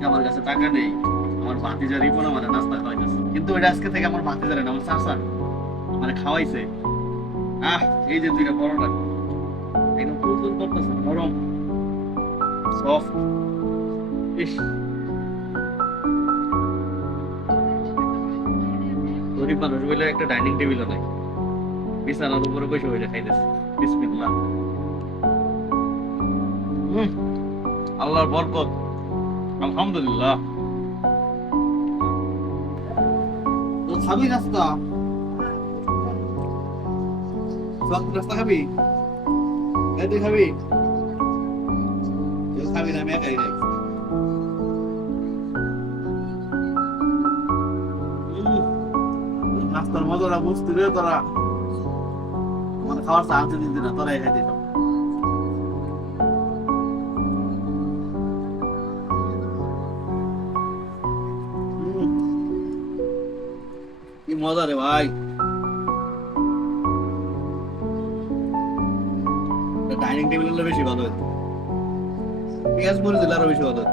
আজকে আমার কাছে টাকা নেই, আমার ভাতিজা রিপন আমার নাস্তা খাওয়াইতেছে, কিন্তু এটা আজকে থেকে আমার ভাতিজারে না, আমার চাচা মানে খাওয়াইছে। আহ, এই যে দুইটা পরোটা একদম ফুলফুল করতেছে, নরম সফট। ইস, গরিব মানুষ বলে একটা ডাইনিং টেবিলও নাই, বিছানার উপরে বসে বসে খাইতেছে। বিসমিল্লাহ। হুম, আল্লাহর বরকত, আলহামদুলিল্লাহ। তো খাবি নাস্তা? সব নাস্তা খাবি? এই তুই খাবি? কেউ খাবি না, আমি একাই খাই। নাস্তার মজাটা বুঝতে রে তোরা, মানে খাওয়ার চা আনতে দিন না, তোরাই খাই দিত। কি মজা রে ভাই, ডাইনিং টেবিল হলে বেশি ভালো হতো, পেঁয়াজ মরিচ দিলে আরো বেশি ভালো হতো।